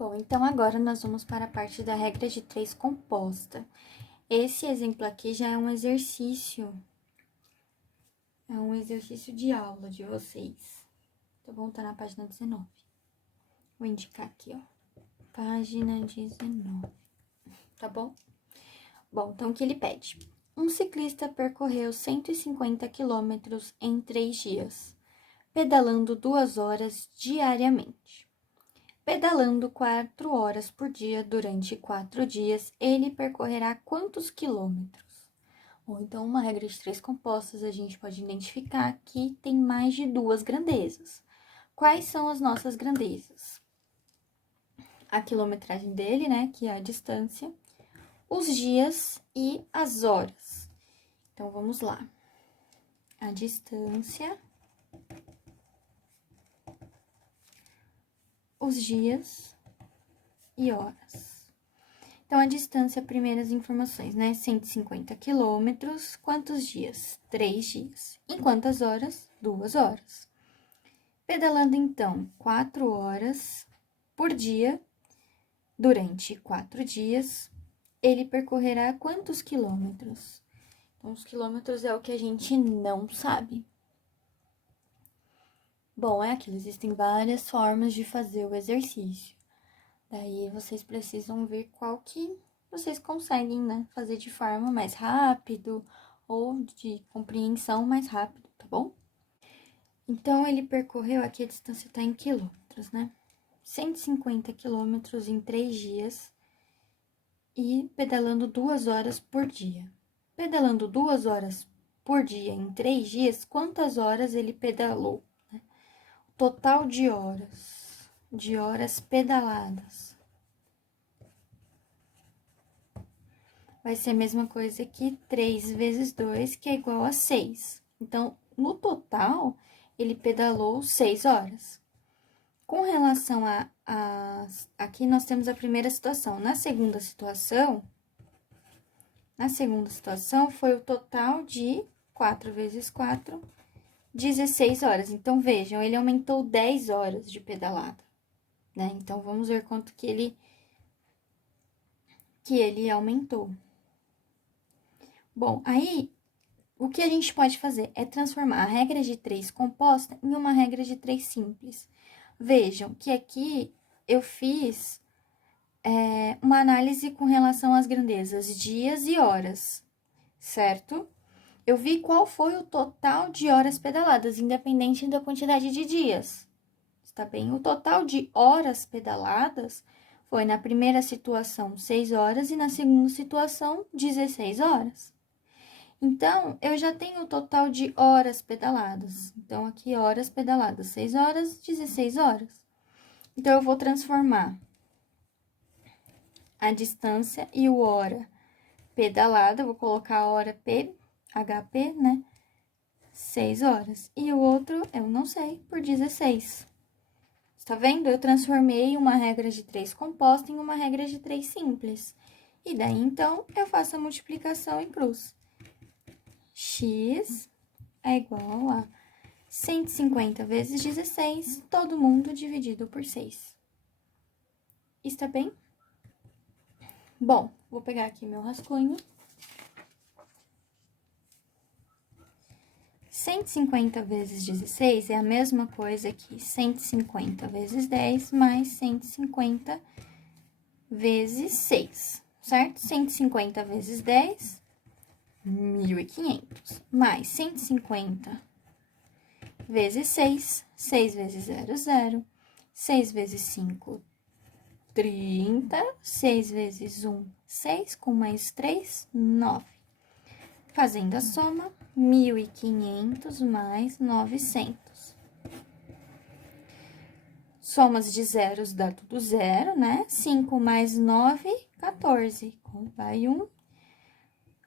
Bom, então agora nós vamos para a parte da regra de 3 composta. Esse exemplo aqui já é um exercício de aula de vocês. Tá bom? Tá na página 19. Vou indicar aqui, ó. Página 19. Tá bom? Bom, então o que ele pede? Um ciclista percorreu 150 quilômetros em 3 dias, pedalando 2 horas diariamente. Pedalando 4 horas por dia durante 4 dias, ele percorrerá quantos quilômetros? Ou então, uma regra de 3 compostas, a gente pode identificar que tem mais de 2 grandezas. Quais são as nossas grandezas? A quilometragem dele, né, que é a distância, os dias e as horas. Então, vamos lá. A distância, os dias e horas. Então, a distância, primeiras informações, né? 150 quilômetros, quantos dias? 3 dias. Em quantas horas? 2 horas. Pedalando, então, 4 horas por dia, durante 4 dias, ele percorrerá quantos quilômetros? Então, os quilômetros é o que a gente não sabe. Bom, é aquilo, existem várias formas de fazer o exercício. Daí, vocês precisam ver qual que vocês conseguem, né, fazer de forma mais rápido ou de compreensão mais rápido, tá bom? Então, ele percorreu, aqui a distância tá em quilômetros, né? 150 quilômetros em 3 dias e pedalando 2 horas por dia. Pedalando 2 horas por dia em 3 dias, quantas horas ele pedalou? Né? Total de horas pedaladas. Vai ser a mesma coisa que 3 vezes 2, que é igual a 6. Então, no total, ele pedalou 6 horas. Com relação aqui, nós temos a primeira situação. Na segunda situação, foi o total de 4 vezes 4, 16 horas. Então, vejam, ele aumentou 10 horas de pedalada, né? Então, vamos ver quanto que ele aumentou. Bom, aí, o que a gente pode fazer é transformar a regra de 3 composta em uma regra de 3 simples. Vejam que aqui eu fiz uma análise com relação às grandezas dias e horas, certo? Eu vi qual foi o total de horas pedaladas, independente da quantidade de dias. Está bem? O total de horas pedaladas foi, na primeira situação, 6 horas e na segunda situação, 16 horas. Então, eu já tenho o total de horas pedaladas. Então, aqui, horas pedaladas, 6 horas, 16 horas. Então, eu vou transformar a distância e o hora pedalada, vou colocar a hora P, HP, né? 6 horas. E o outro, eu não sei, por 16. Está vendo? Eu transformei uma regra de 3 composta em uma regra de 3 simples. E daí, então, eu faço a multiplicação em cruz. X é igual a 150 vezes 16, todo mundo dividido por 6. Está bem? Bom, vou pegar aqui meu rascunho. 150 vezes 16 é a mesma coisa que 150 vezes 10 mais 150 vezes 6, certo? 150 vezes 10, 1.500, mais 150 vezes 6, 6 vezes 0, 0, 6 vezes 5, 30, 6 vezes 1, 6, com mais 3, 9. Fazendo a soma, 1.500 mais 900. Somas de zeros dá tudo zero, né? 5 mais 9, 14. Vai 1,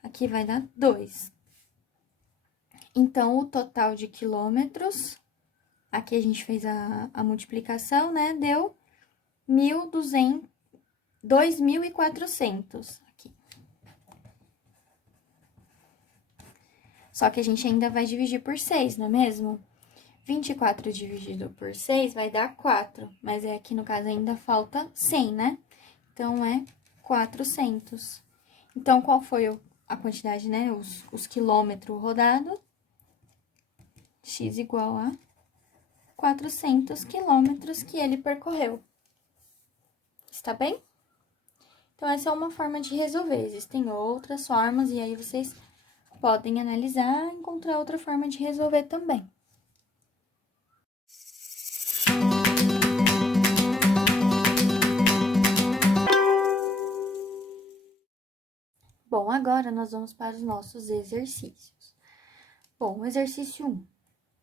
aqui vai dar 2. Então, o total de quilômetros, aqui a gente fez a multiplicação, né? Deu 2.400 aqui. Só que a gente ainda vai dividir por 6, não é mesmo? 24 dividido por 6 vai dar 4, mas aqui no caso ainda falta 100, né? Então, é 400. Então, qual foi a quantidade, né? Os quilômetros rodados? X igual a 400 quilômetros que ele percorreu. Está bem? Então, essa é uma forma de resolver. Existem outras formas, e aí vocês podem analisar e encontrar outra forma de resolver também. Bom, agora nós vamos para os nossos exercícios. Bom, exercício 1.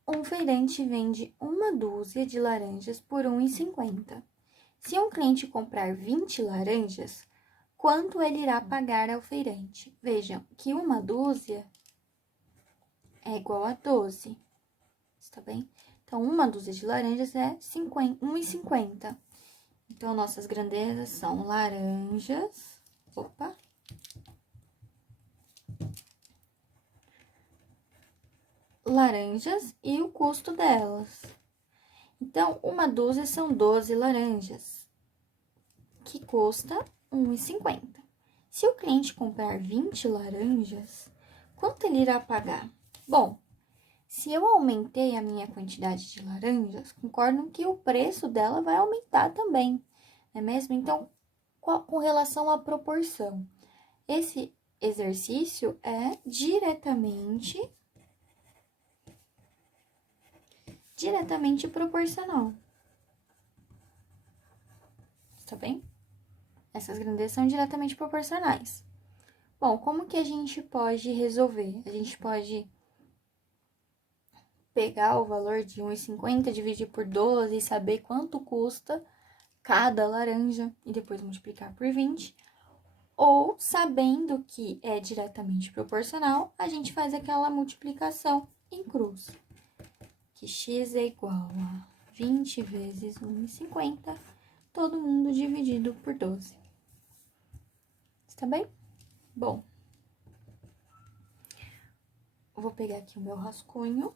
Um feirante vende uma dúzia de laranjas por R$ 1,50. Se um cliente comprar 20 laranjas, quanto ele irá pagar ao feirante? Vejam que uma dúzia é igual a 12, está bem? Então, uma dúzia de laranjas é R$ 1,50. Então, nossas grandezas são laranjas, laranjas e o custo delas. Então, uma dúzia são 12 laranjas, que custa R$ 1,50. Se o cliente comprar 20 laranjas, quanto ele irá pagar? Bom, se eu aumentei a minha quantidade de laranjas, concordam que o preço dela vai aumentar também, não é mesmo? Então, com relação à proporção, esse exercício é diretamente proporcional. Tá bem? Essas grandezas são diretamente proporcionais. Bom, como que a gente pode resolver? A gente pode pegar o valor de 1,50, dividir por 12 e saber quanto custa cada laranja e depois multiplicar por 20. Ou, sabendo que é diretamente proporcional, a gente faz aquela multiplicação em cruz. Que x é igual a 20 vezes 1,50, todo mundo dividido por 12. Está bem? Bom, eu vou pegar aqui o meu rascunho.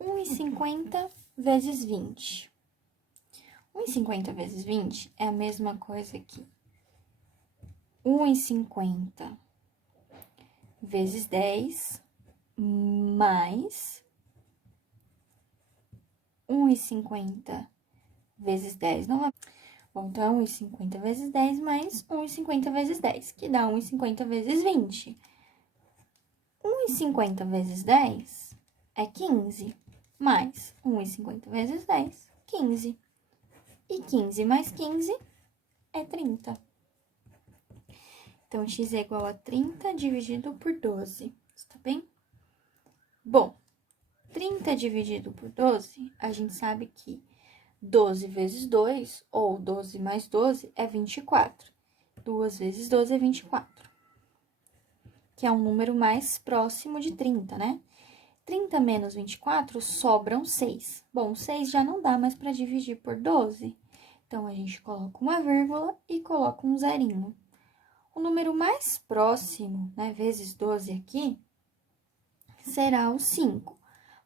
R$1,50 vezes 20. 1,50 vezes 20 é a mesma coisa que 1,50 vezes 10 mais 1,50 vezes 10 novamente. Bom, então, é 1,50 vezes 10 mais 1,50 vezes 10, que dá 1,50 vezes 20. 1,50 vezes 10 é 15, mais 1,50 vezes 10, 15. E 15 mais 15 é 30. Então, x é igual a 30 dividido por 12, está bem? Bom, 30 dividido por 12, a gente sabe que 12 vezes 2, ou 12 mais 12, é 24. 2 vezes 12 é 24, que é um número mais próximo de 30, né? 30 menos 24, sobram 6. Bom, 6 já não dá mais para dividir por 12. Então, a gente coloca uma vírgula e coloca um zerinho. O número mais próximo, né, vezes 12 aqui, será o 5.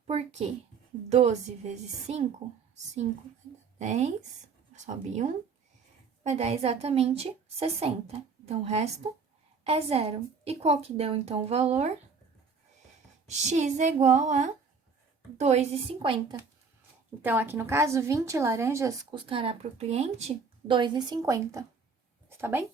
Por quê? 12 vezes 5, 5 vai dar 10, sobe 1, vai dar exatamente 60. Então, o resto é 0. E qual que deu, então, o valor? X é igual a 2,50. Então, aqui no caso, 20 laranjas custará para o cliente 2,50. Está bem?